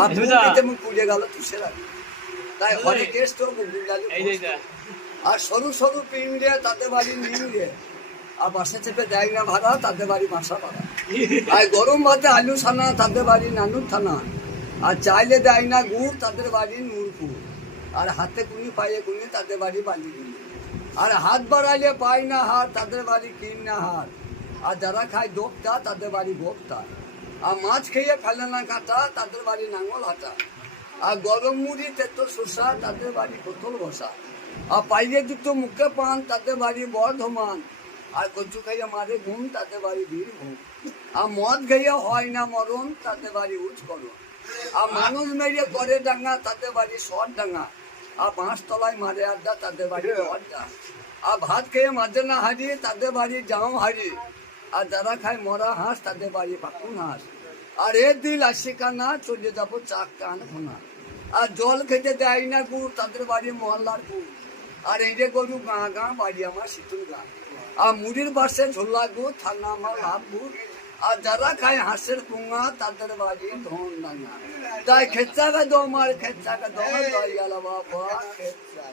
আর তেমন পুড়ে গেল তুষের আগে তাই হরে টেস্ট আর সরু সরু পিঁড়ে তাদের বাড়ি নিয়ে আর বাসা চেপে দেয় না ভাড়া তাদের বাড়ি বাসা ভাড়া আর গরম ভাতে আলু ছানা তাদের বাড়ি নানুর থানা আর চাইলে দেয় না গুড় তাদের বাড়ি নূরপুর আর হাতে কুনি পায়ে কুনি তাদের বাড়ি বালিগুনি আর হাত বাড়াইলে পায় না হার তাদের বাড়ি কিন না হার আর যারা খায় দোপটা তাদের বাড়ি গোপটা আর মাছ খেয়ে ফেলে না কাটা তাদের বাড়ি নাঙ্গল হাটা আর গরম মুড়ি তেতো শসা তাদের বাড়ি বোতল বসা আর পাইলে দুটো মুখে পান তাদের বাড়ি বর্ধমান আর কচু খাইয়া মারে ঘুম তাদের বাড়ি বীরভূম আর মদ খাইয়া হয় না মরণ তাদের বাড়ি উচ্চকরণ আর মানুষ মেরে করে ডাঙ্গা তাদের বাড়ি শট ডাঙ্গা আর বাঁশ তলায় মারে আড্ডা তাদের বাড়ি আড্ডা আর ভাত খেয়ে মাঝে না হারিয়ে তাদের বাড়ি জাম হারিয়ে আর যারা খায় মরা হাঁস তাদের বাড়ি পাকুন হাঁস আর এর দিল আশিকানা চলে যাবো চাক কান খোনা আর জল খেতে দেয় না গুড় তাদের বাড়ি মহল্লার গুড় আর এই যে গরু গাঁ গাঁ বাড়ি আমার শীতুল গাঁ আর মুড়ির বাসে ঝোলা গুড় থানা আমার লাভ গুড় আর যারা খায় হাঁসের পুঙা তাদের বাড়ি ধন ডাঙ্গা তাই খেচ্চাকে দম আর খেচ্চাকে দম বাবা খেচ্চা